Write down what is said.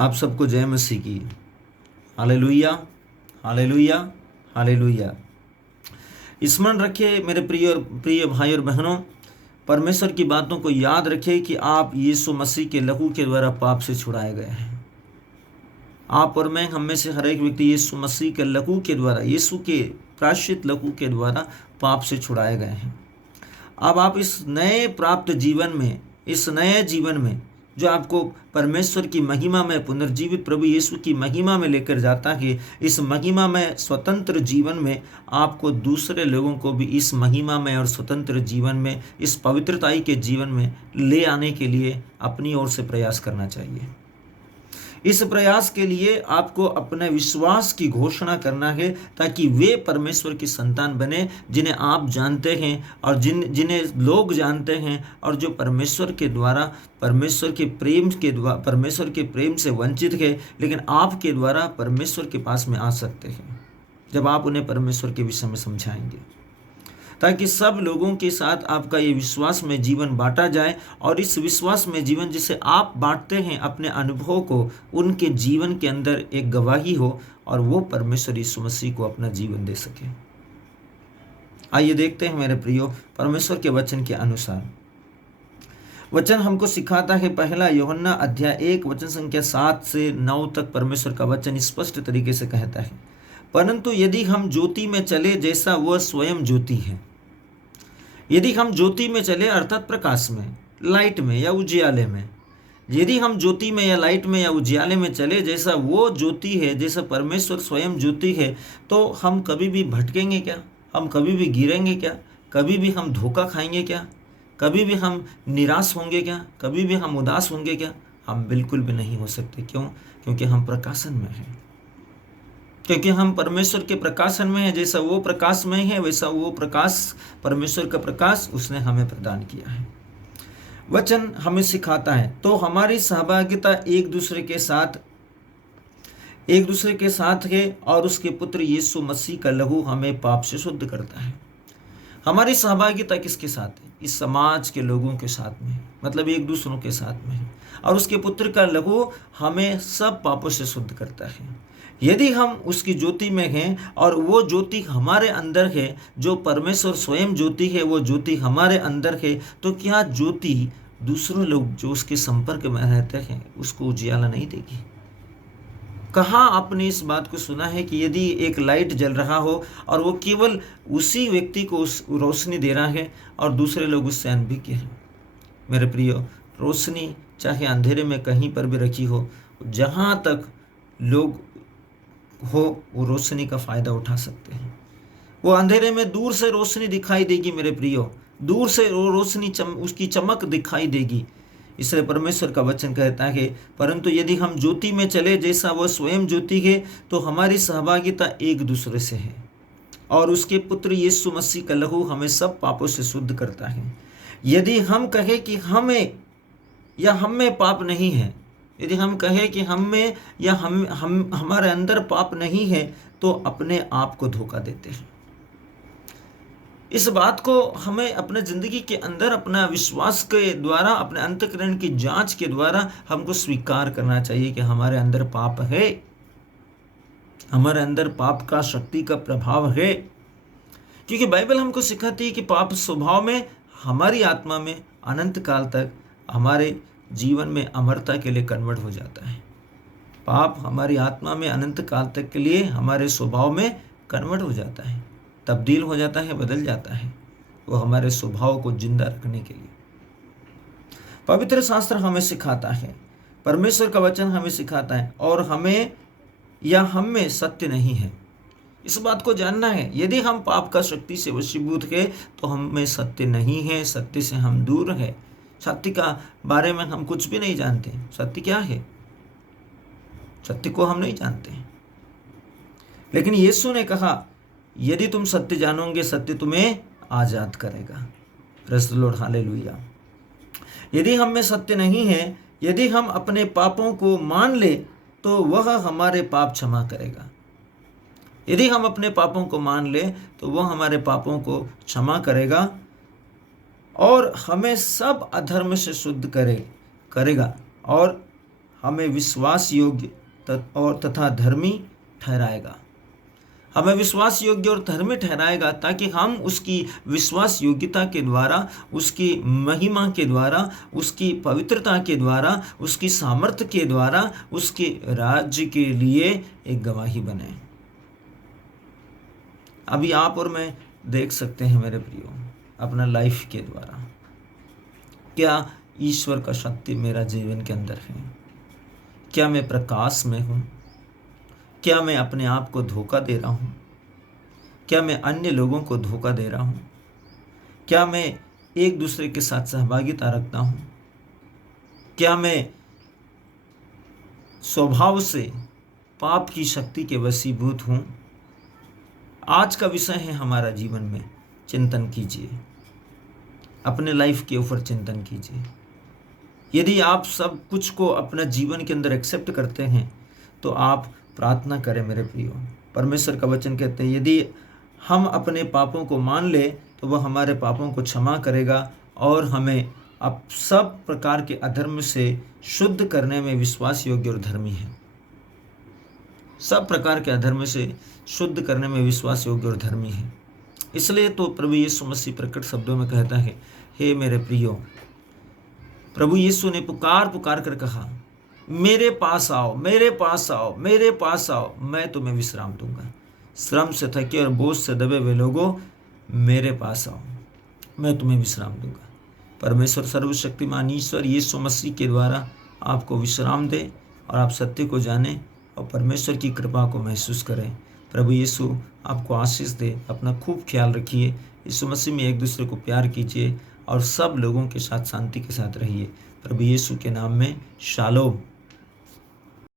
आप सबको जय मसीह की। Hallelujah, hallelujah, hallelujah. स्मरण रखिए मेरे प्रिय भाई और बहनों, परमेश्वर की बातों को याद रखिए कि आप यीशु मसीह के लहू के द्वारा पाप से छुड़ाए गए हैं। आप और मैं, हम में से हर एक व्यक्ति यीशु मसीह के लहू के द्वारा, यीशु के प्रायश्चित लहू के द्वारा पाप से छुड़ाए गए हैं। अब आप इस नए प्राप्त जीवन में, इस नए जीवन में जो आपको परमेश्वर की महिमा में, पुनर्जीवित प्रभु यीशु की महिमा में लेकर जाता है, इस महिमा में स्वतंत्र जीवन में आपको दूसरे लोगों को भी इस महिमा में और स्वतंत्र जीवन में, इस पवित्रताई के जीवन में ले आने के लिए अपनी ओर से प्रयास करना चाहिए। इस प्रयास के लिए आपको अपने विश्वास की घोषणा करना है ताकि वे परमेश्वर की संतान बने जिन्हें आप जानते हैं और जिन्हें लोग जानते हैं, और जो परमेश्वर के द्वारा, परमेश्वर के प्रेम से वंचित है, लेकिन आपके द्वारा परमेश्वर के पास में आ सकते हैं जब आप उन्हें परमेश्वर के विषय में समझाएंगे, ताकि सब लोगों के साथ आपका ये विश्वास में जीवन बांटा जाए और इस विश्वास में जीवन जिसे आप बांटते हैं अपने अनुभव को, उनके जीवन के अंदर एक गवाही हो और वो परमेश्वर यीशु मसीह को अपना जीवन दे सके। आइए देखते हैं मेरे प्रियो, परमेश्वर के वचन के अनुसार वचन हमको सिखाता है। पहला यूहन्ना अध्याय 1 वचन संख्या 7 से 9 तक परमेश्वर का वचन स्पष्ट तरीके से कहता है, परंतु यदि हम ज्योति में चले जैसा वह स्वयं ज्योति है। यदि हम ज्योति में चले अर्थात प्रकाश में, लाइट में या उजियाले में, यदि हम ज्योति में या लाइट में या उजियाले में चले जैसा वो ज्योति है, जैसा परमेश्वर स्वयं ज्योति है, तो हम कभी भी भटकेंगे क्या? हम कभी भी गिरेंगे क्या? कभी भी हम धोखा खाएंगे क्या? कभी भी हम निराश होंगे क्या? कभी भी हम उदास होंगे क्या? हम बिल्कुल भी नहीं हो सकते। क्यों? क्योंकि हम प्रकाशन में हैं, क्योंकि हम परमेश्वर के प्रकाशन में है। जैसा वो प्रकाश में है वैसा वो प्रकाश, परमेश्वर का प्रकाश उसने हमें प्रदान किया है। वचन हमें सिखाता है तो हमारी सहभागिता एक दूसरे के साथ है और उसके पुत्र यीशु मसीह का लहू हमें पाप से शुद्ध करता है। हमारी सहभागिता किसके साथ है? इस समाज के लोगों के साथ में, मतलब एक दूसरों के साथ में है, और उसके पुत्र का लहू हमें सब पापों से शुद्ध करता है। यदि हम उसकी ज्योति में हैं और वो ज्योति हमारे अंदर है, जो परमेश्वर स्वयं ज्योति है, वो ज्योति हमारे अंदर है, तो क्या ज्योति दूसरे लोग जो उसके संपर्क में रहते हैं उसको उजियाला नहीं देगी? कहाँ आपने इस बात को सुना है कि यदि एक लाइट जल रहा हो और वो केवल उसी व्यक्ति को उस रोशनी दे रहा है और दूसरे लोग उससे अनभिज्ञ हैं? मेरे प्रियो, रोशनी चाहे अंधेरे में कहीं पर भी रखी हो, जहाँ तक लोग हो वो रोशनी का फायदा उठा सकते हैं। वो अंधेरे में दूर से रोशनी दिखाई देगी मेरे प्रियो, दूर से रोशनी उसकी चमक दिखाई देगी। इसलिए परमेश्वर का वचन कहता है, परंतु यदि हम ज्योति में चले जैसा वह स्वयं ज्योति है, तो हमारी सहभागिता एक दूसरे से है और उसके पुत्र यीशु मसीह का लहू हमें सब पापों से शुद्ध करता है। यदि हम कहें कि हमें या हम में पाप नहीं है, यदि हम कहें कि हम में या हम हमारे अंदर पाप नहीं है, तो अपने आप को धोखा देते हैं। इस बात को हमें अपने ज़िंदगी के अंदर अपना विश्वास के द्वारा, अपने अंतःकरण की जांच के द्वारा हमको स्वीकार करना चाहिए कि हमारे अंदर पाप है, हमारे अंदर पाप का शक्ति का प्रभाव है। क्योंकि बाइबल हमको सिखाती है कि पाप स्वभाव में हमारी आत्मा में अनंत काल तक हमारे जीवन में अमरता के लिए कन्वर्ट हो जाता है। पाप हमारी आत्मा में अनंत काल तक के लिए हमारे स्वभाव में कन्वर्ट हो जाता है, तब्दील हो जाता है, बदल जाता है। वो हमारे स्वभाव को जिंदा रखने के लिए पवित्र शास्त्र हमें सिखाता है, परमेश्वर का वचन हमें सिखाता है, और हमें या हम में सत्य नहीं है। इस बात को जानना है। यदि हम पाप का शक्ति से वशीभूत है तो हम में सत्य नहीं है, सत्य से हम दूर है। सत्य का बारे में हम कुछ भी नहीं जानते। सत्य क्या है? सत्य को हम नहीं जानते। लेकिन यीशु ने कहा, यदि तुम सत्य जानोगे सत्य तुम्हें आजाद करेगा। Praise the Lord, hallelujah. यदि हम में सत्य नहीं है, यदि हम अपने पापों को मान ले तो वह हमारे पाप क्षमा करेगा। यदि हम अपने पापों को मान ले तो वह हमारे पापों को क्षमा करेगा और हमें सब अधर्म से शुद्ध करेगा और हमें विश्वास योग्य और तथा धर्मी ठहराएगा। हमें विश्वास योग्य और धर्मी ठहराएगा ताकि हम उसकी विश्वास योग्यता के द्वारा, उसकी महिमा के द्वारा, उसकी पवित्रता के द्वारा, उसकी सामर्थ्य के द्वारा उसके राज्य के लिए एक गवाही बने। अभी आप और मैं देख सकते हैं मेरे प्रियो, अपना लाइफ के द्वारा क्या ईश्वर का शक्ति मेरा जीवन के अंदर है? क्या मैं प्रकाश में हूँ? क्या मैं अपने आप को धोखा दे रहा हूँ? क्या मैं अन्य लोगों को धोखा दे रहा हूँ? क्या मैं एक दूसरे के साथ सहभागिता रखता हूँ? क्या मैं स्वभाव से पाप की शक्ति के वशीभूत हूँ? आज का विषय है हमारा जीवन में चिंतन कीजिए, अपने लाइफ के ऊपर चिंतन कीजिए। यदि आप सब कुछ को अपना जीवन के अंदर एक्सेप्ट करते हैं तो आप प्रार्थना करें मेरे प्रियो। परमेश्वर का वचन कहते हैं यदि हम अपने पापों को मान ले तो वह हमारे पापों को क्षमा करेगा और हमें अब सब प्रकार के अधर्म से शुद्ध करने में विश्वास योग्य और धर्मी है। सब प्रकार के अधर्म से शुद्ध करने में विश्वास योग्य और धर्मी है। इसलिए तो प्रभु यीशु मसीह प्रकट शब्दों में कहता है, हे मेरे प्रियो, प्रभु यीशु ने पुकार पुकार कर कहा, मेरे पास आओ, मेरे पास आओ, मेरे पास आओ, मैं तुम्हें विश्राम दूंगा। श्रम से थके और बोझ से दबे हुए लोगों, मेरे पास आओ, मैं तुम्हें विश्राम दूंगा। परमेश्वर सर्वशक्तिमान ईश्वर यीशु मसीह के द्वारा आपको विश्राम दे और आप सत्य को जाने और परमेश्वर की कृपा को महसूस करें। प्रभु यीशु आपको आशीष दे। अपना खूब ख्याल रखिए। यीशु मसीह में एक दूसरे को प्यार कीजिए और सब लोगों के साथ शांति के साथ रहिए। प्रभु यीशु के नाम में शालोम।